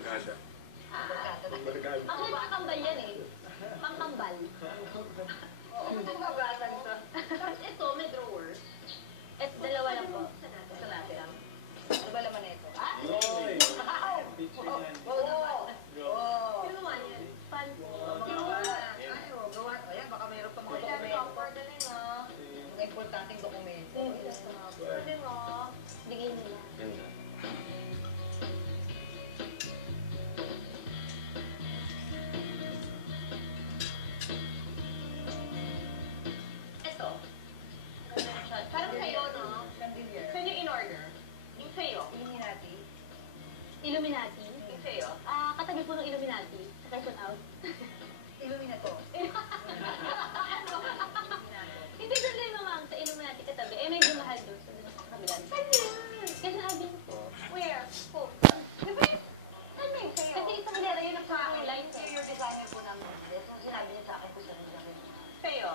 Pambarkada. Pambarkada. Actually, pangkambal yan eh. Pangkambal. Oo, pangkambal ito. Tapos ito, may drawer. At dalawa lang po. Gusto natin. Ano ba laman na ito? Roy! Wow! Sino naman yan? Pan po. Gawa. Ayan, baka mayroon pa mga dokumento. Galing ah. Mga importanteng dokumento. Galing ah. Bigay nila. Ganda. Ito. Parang sa'yo, no? Saan yung in-order? Yung sa'yo? Illuminati. Illuminati? Yung sa'yo? Katabi po ng Illuminati. Sa Quezon Out. Illuminato. Hindi doon din naman sa Illuminati katabi. Eh, medyo mahal doon sa kabilang. Saan yun? Quezon Avenue po. Where? Po. Diba yun? Saan na yun sa'yo? Kasi isang lera yun ang parang light. Interior designer po ng business. Nung sinabi niya sa akin kung saan niya rin. Sa'yo?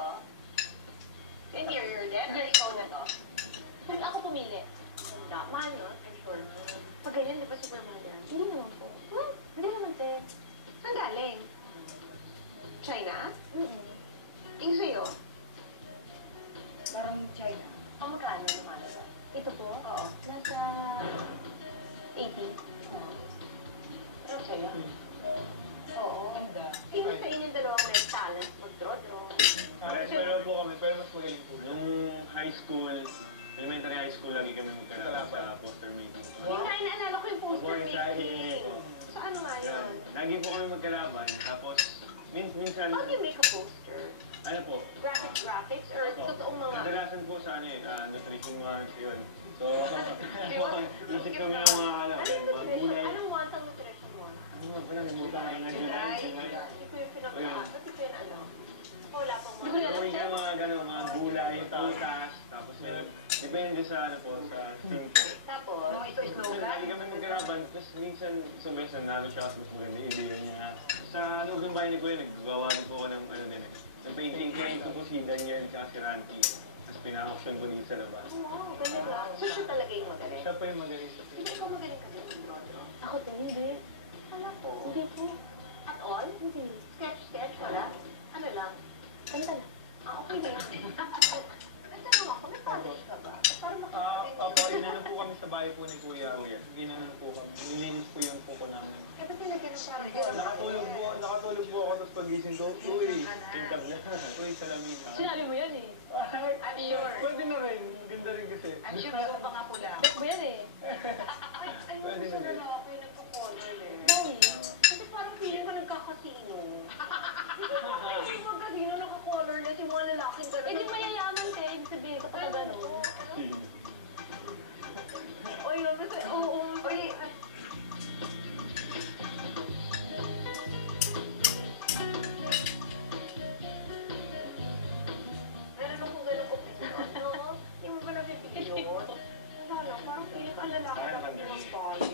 Interior din? Or ikaw na to? Kung ako pumili. Mahal no? I'm sure. Pag ganyan, di ba super mahal yan? Hindi naman po. Hindi naman, te. Saan galing? China? Yung sa'yo? Parang China. O magkano naman ba? Ito po? Oo. Nasa 80. Pero sa'yo? Oo. Sino sa inyong dalawang may talent mag-draw-draw? Pero po kami, pero mas magaling po. Nung high school, elementary high school, lagi kami magkalala sa poster making. Hindi na inaalala ko yung poster making. So ano nga yun? Lagi po kami magkalaban, tapos minsan... How do you make a poster? Ano po? Graphics or totoong mga... Kadalasan po sa ano nutrition month, yun. So, isip kami ng mga gulay. Anong month ang nutrition month? Ano nga pala, namuta ka na July. Hindi ko yung pinag-aas. Ba't hindi ko yan alam? Wala pang mga... Gawin ka mga gano'n, mga gulay, prutas, tapos depende sa ano po, sa team po. Tapos, ito slogan. Lagi kami magkaraban, tapos minsan sumisan nalo siya, tapos hindi rin niya. Sa loob ng bahay ni Kuya, naggagawa din po ako ng ano din eh. Ng painting ko po si Daniel at si Ranty. Tapos pina-auction ko din sa labas. Oo, galing lang. So siya talaga yung magaling? Siya pa yung magaling sa Hindi ikaw magaling ka din? Ako din, hindi. Wala po. Hindi po. At all? Hindi. Sketch? Wala? Ano lang? Kanta lang. Okay na yan. Nagtanong ako, may polish ka ba? Para makikita. Opo, inanon po kami sa bahay po ni Kuya. Ginanon po kami. Nilinis po yung puko namin. Eh, ba't nilagyan ng parang Nakatulog po ako, tapos pagising ko, uy, tingkab na. Uy, salamin. Sinabi mo yan eh. I'm sure. Pwede na rin. Ganda rin kasi. I'm sure gusto pa nga pula. Gusto ko yan eh. Ay, gusto na lang ako yung nagko-color eh. Bakit? Kasi parang feeling ko nagkakasino. Hindi ko feeling mo kasino nagko-color na si mga lalaking gano'n. Eh di mayayaman ka, ibig sabihin kapag gano'n. Oy, oo. Oy, meron akong gano'ng opinion, no? Hindi mo ba napipili yun? Wala, parang feeling ko ang lalaki dapat yung mag-bali.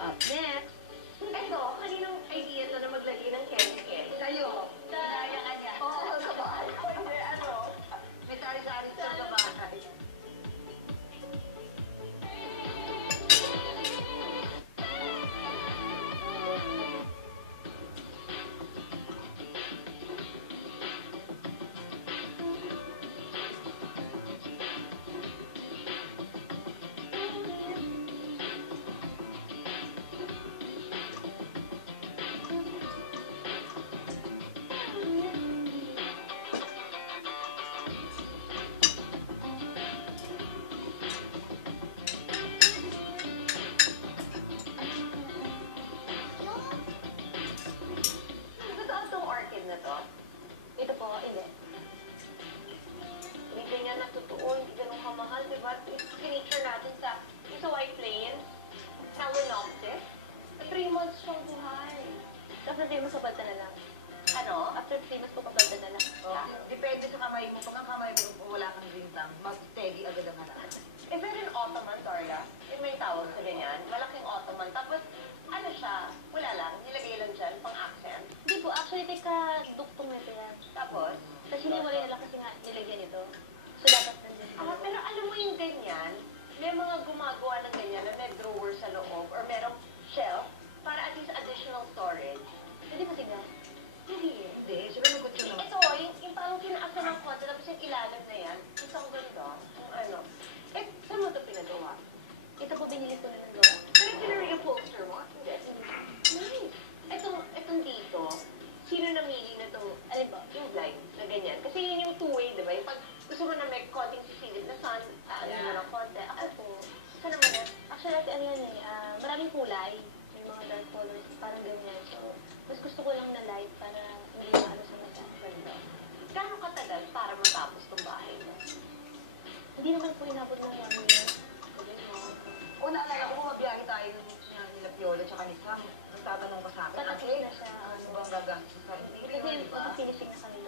Up next, ito, kaninong idea to na maglagay ng candy-candy? Sa'yo. Kaya ka niya. Oo, sa bahay. Pwede, ano, may sari-sari sa bahay. Totoo itong orchid na to? Ito po, hindi. Hindi ganyan na totoo, hindi ganun kamahal, diba? Signature natin sa White Plains, Phalaenopsis. Sa 3 months siyang buhay. After 3 months, kapalta na lang. Ano? After 3 months po, kapalta na lang. Depende sa kamay mo. Pag ang kamay mo, kung wala kang bintang, mag-steady agad ang harap. Is there an Ottoman, Carla? Yung may tawag sa ganyan. Malaking Ottoman. Tapos, ano siya? Wala lang. Nilagay lang dyan, pang accent. Hindi po. Actually, teka, may mga gumagawa ng ganyan na may drawer sa loob or merong shelf para at least additional storage. Hindi ba tignan? Hindi. Hindi. Siyempre may kutsyon naman. Ito, yung parang tinaas na ng konti, tapos yung ilalim na yan, isang ganda. Yung ano. Eh, saan mo ito pinagawa? Ito po binili ko na ng gawa. Pero pinare-upholster mo? Hindi. Nice. Itong dito, sino namili na itong, Alin ba? yung blind na ganyan? Kasi yun yung two-way, di ba? Yung pag gusto mo na may konting sisilip na sun, ano mo ng konti. Ako po, saan naman na? Actually, ate, ano yan eh, maraming kulay. May mga dark colors, parang ganyan. So, mas gusto ko lang na light para hindi maano sa mata. Ganda. Gano'ng katagal para matapos itong bahay mo? Hindi naman po inabot ng 1 year. Sabi mo. O naalala ko, mabiyahe tayo nila Piolo tsaka ni Sam. Nagtatanong ka sa akin, Patapos ate, na siya. ano bang gagastos sa hindi? Kasi Di ba? finishing na kami